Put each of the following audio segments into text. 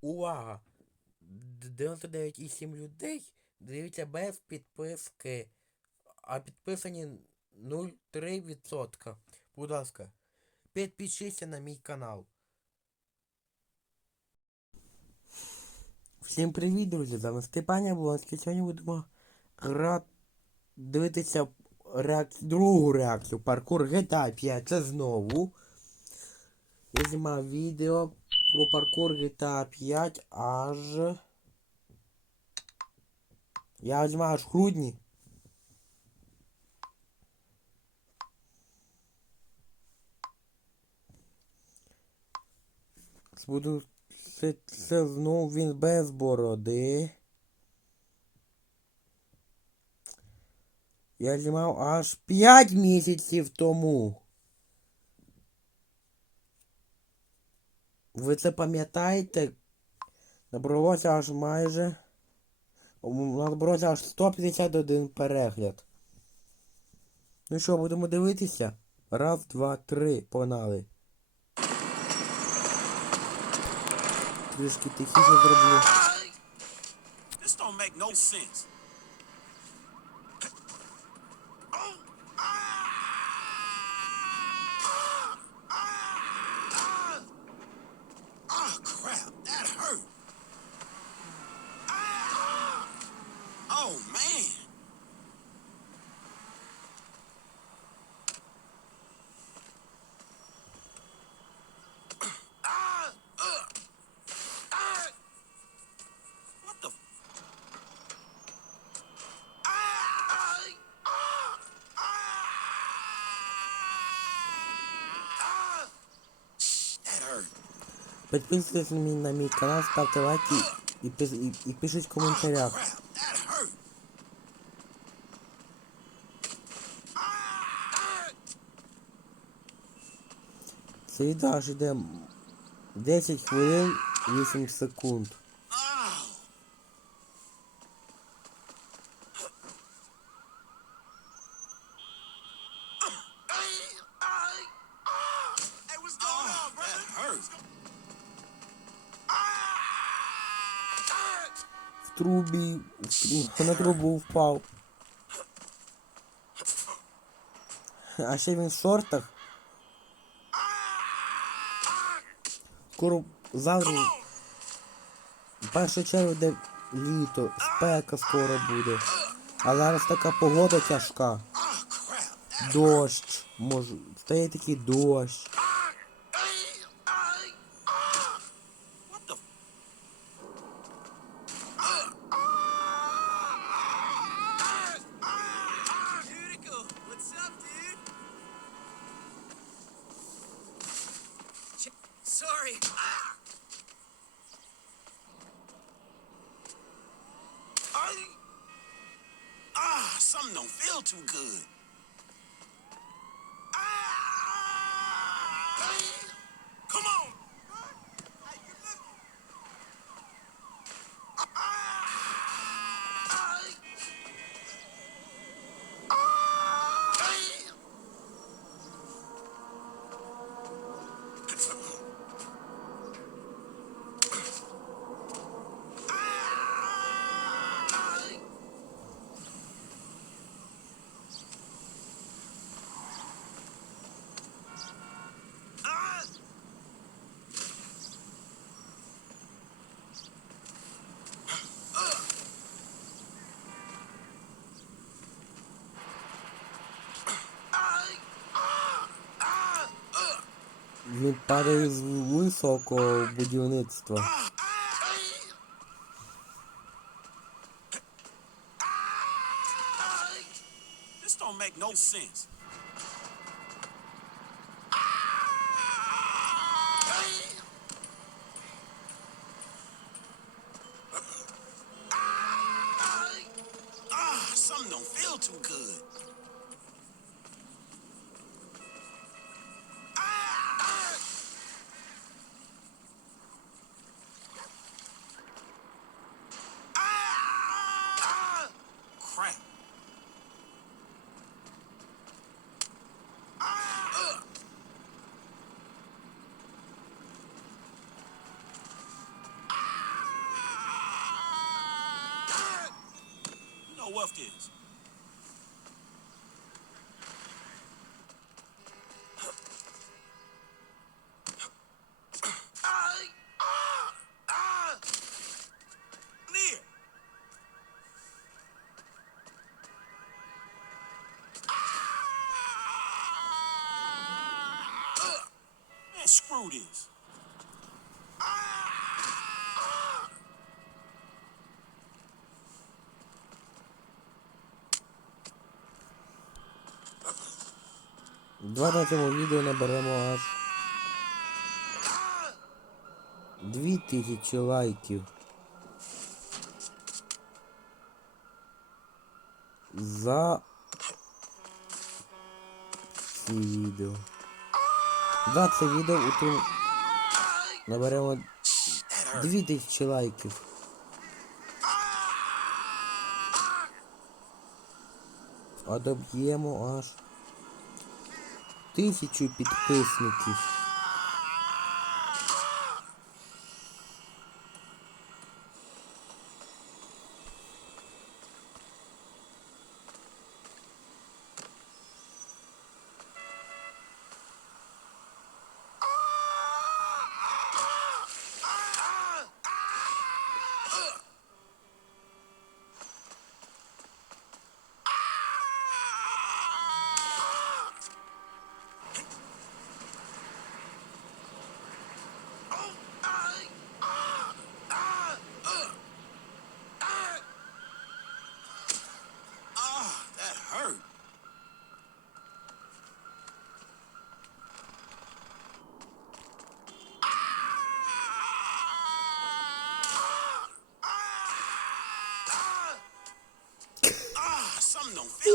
Увага! 99,7 людей дивляться без підписки, а підписані 0,3%. Будь ласка, підпишіться на мій канал. Всім привіт, друзі! З вами Степан Яблонський. Сьогодні будемо грати дивитися реакцію, другу реакцію паркур GTA 5. Це знову. Я знімав відео про паркур GTA 5 аж. Я знімав аж в грудні. Буду це, це знову він без бороди. Я знімав аж 5 місяців тому. Ви це пам'ятаєте? Набралося аж майже. Набралося аж 151 перегляд. Ну що, будемо дивитися? Раз, два, три, погнали. Трішки тихіше зроблю. Підписуйтесь на мій, на мій канал, ставте лайки і, пис- і, і пишіть в коментарях. Це іде 10 хвилин 8 секунд. На трубу впав. А ще він в шортах. Скоро завтра, в першу чергу, де літо, спека скоро буде. А зараз така погода тяжка. Дощ, може, стає такий дощ. Wypadek z wysoko budownictwa. This don't make no sense. what wealth is. Ah, ah. Ah. screw this. Два на цьому відео наберемо аж 2000 лайків. За ці відео. За це відео утім наберемо 2000 лайків. А доб'ємо аж тисячу підписників.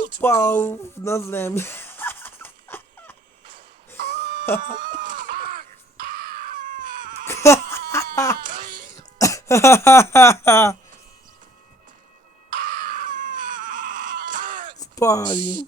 Upał na ziemi. Spali.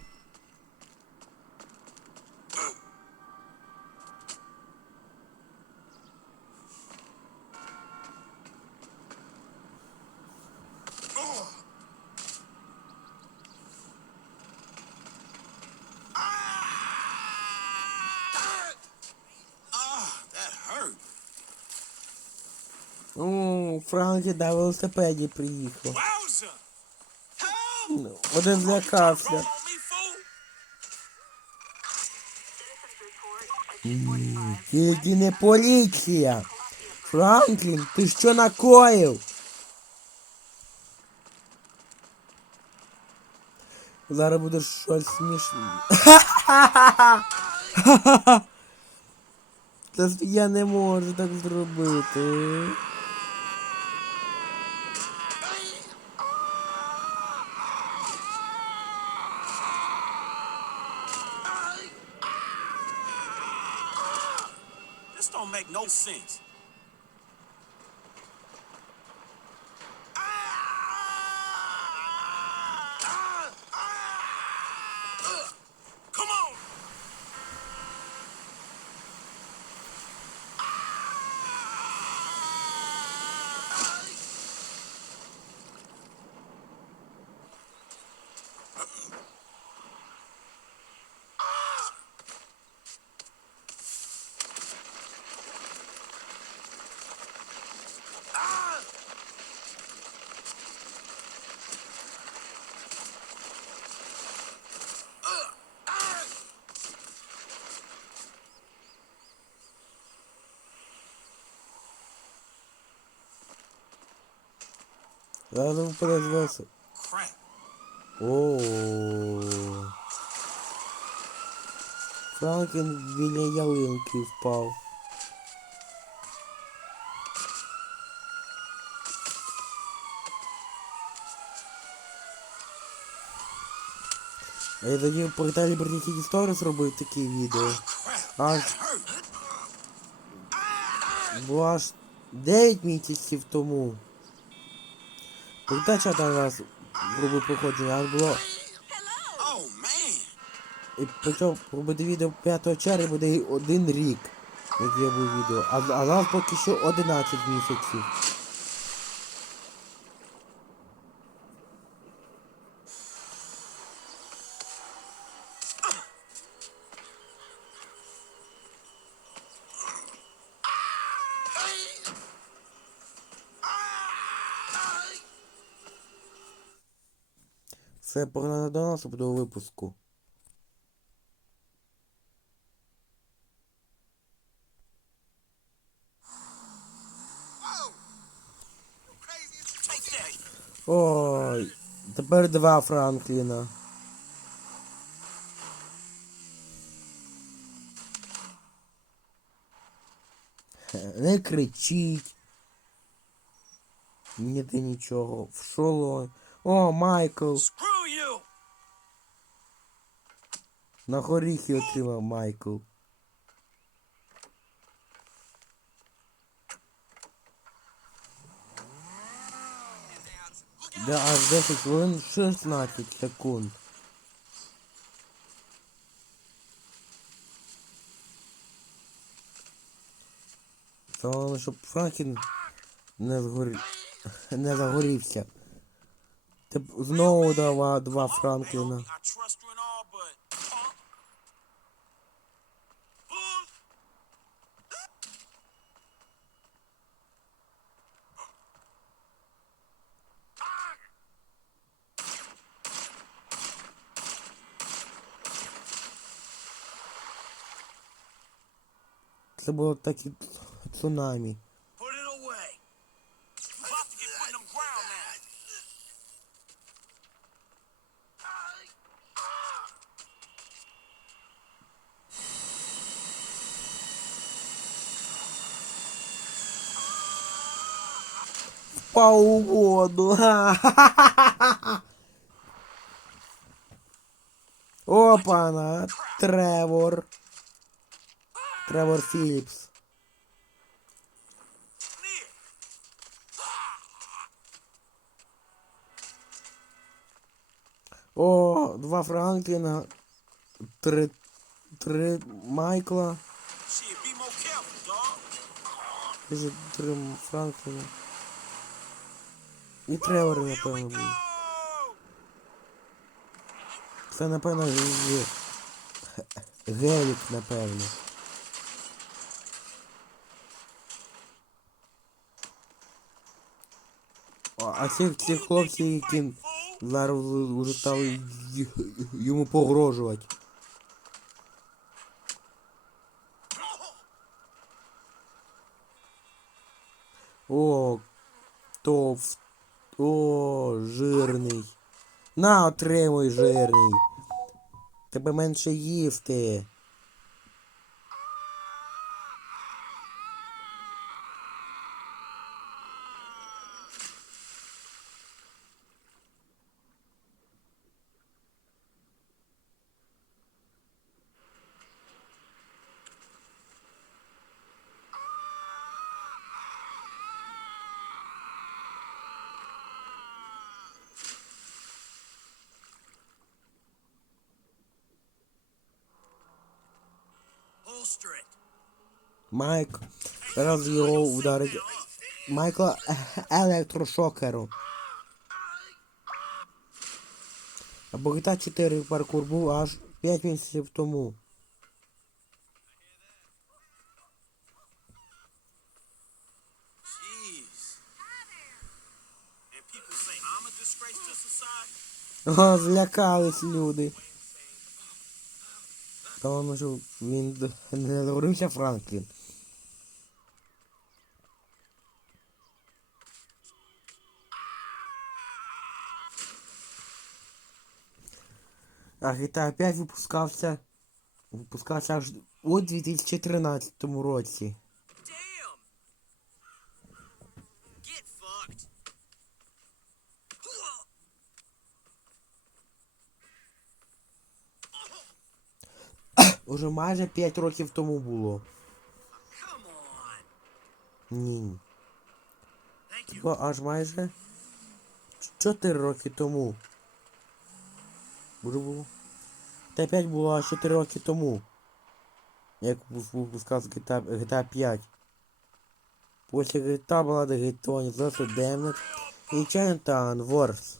О, на велосипеді приїхав. Help! Один злякався. Тільки не поліція. Франклін, ти що накоїв? Зараз буде щось смішне. Та я не можу так зробити. Sense. Разом подозвався. Crap. О. Франклін біля ялинки впав. А я тоді в порталі Британських історій зробив такі відео. Crap. Аж That hurt. було аж 9 місяців тому. Передача до раз робив проходження, аж було. Oh. І потім робити відео 5 червня буде один рік, як я був відео. А, а нас поки що 11 місяців. Все погнали до випуску. As- Take that. Ой, тепер два Франкліна. Не кричіть. Ніде нічого. В шоло. О, Майкл. На горіхи отримав Майкл. Да, аж 10 хвилин 16 секунд. Головне, щоб Франкін не згорі... не загорівся. Теп... Знову два, два Франкліна. In them ground now. Впав у воду. Ха-ха-ха-ха. Опана, Тревор. Тревор Філіпс. О, два Франкліна. Три. Три Майкла. Вже три Франкліна. І we напевно, go. Це, напевно, Гелік, напевно. А а ці, ці хлопці, які зараз вже стали йому погрожувати. О, товст. О, жирний. На, отримуй, жирний. Тебе менше їсти. Майк. Зараз його ударить. Майкла електрошокером. Або GTA 4 паркур був аж 5 місяців тому. Jeez. And people Там вже він не договорився Франклін. А GTA опять выпускался, выпускался аж у 2014 році. Уже майже 5 років тому було. Ні. Бо аж майже 4 роки тому. Буде було. Та 5 було аж 4 роки тому. Як був випускався GTA, GTA 5. Після GTA була GTA The Damned і Chinatown Wars.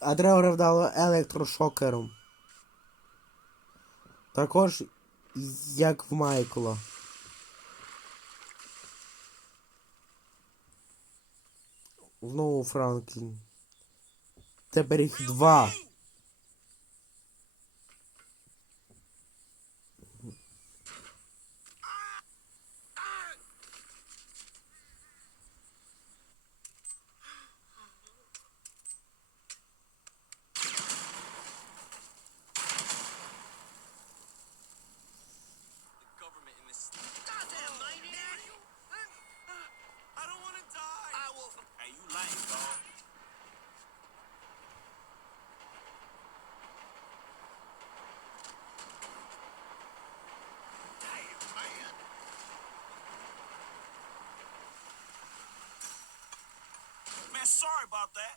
А древера вдало електрошокером. Також як в Майкла. Знову Франклін. Тепер їх два. Sorry about that.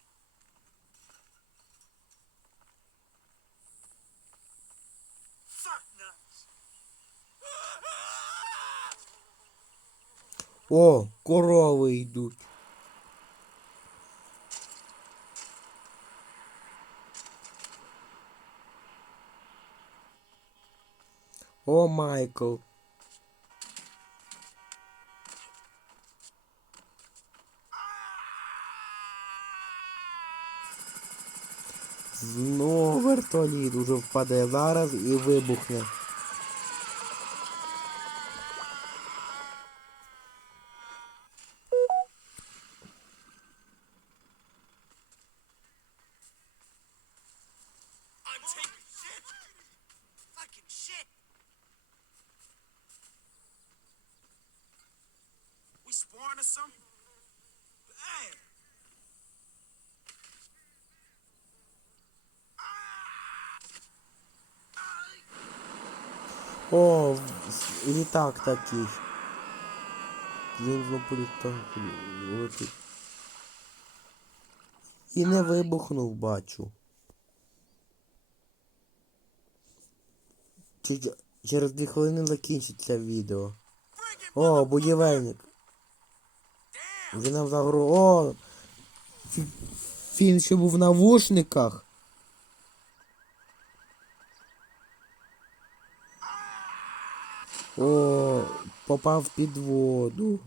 О, корови йдуть. О, Майкл. Знову вертоліт уже впаде зараз і вибухне. I'm taking shit. Fucking shit. We sparring or something? О, літак такий. Він знову політак летить. І не вибухнув, бачу. Чи- Через дві хвилини закінчиться відео. О, будівельник. Він нам загру. О! Він ще був в навушниках. О, попав під воду.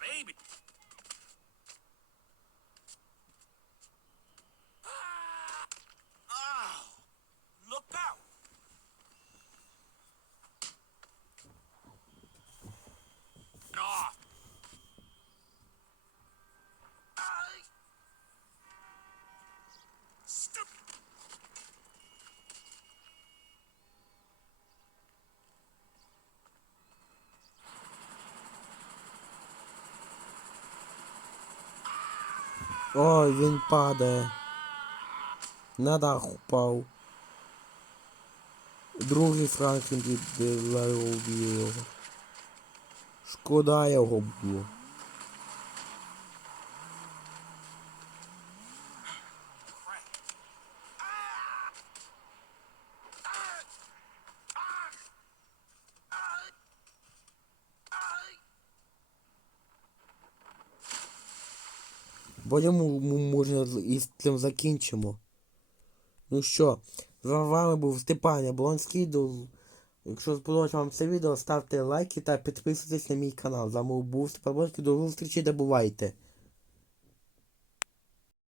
baby. Ой, він падає. На дах упав. Другий Франклін підловив його. Шкода його було. Бо йому м- може з- цим закінчимо. Ну що, з вами був Степан Яблонський. Якщо сподобалося вам це відео, ставте лайки та підписуйтесь на мій канал. З вами був Степан Яблонський. До зустрічі, де бувайте.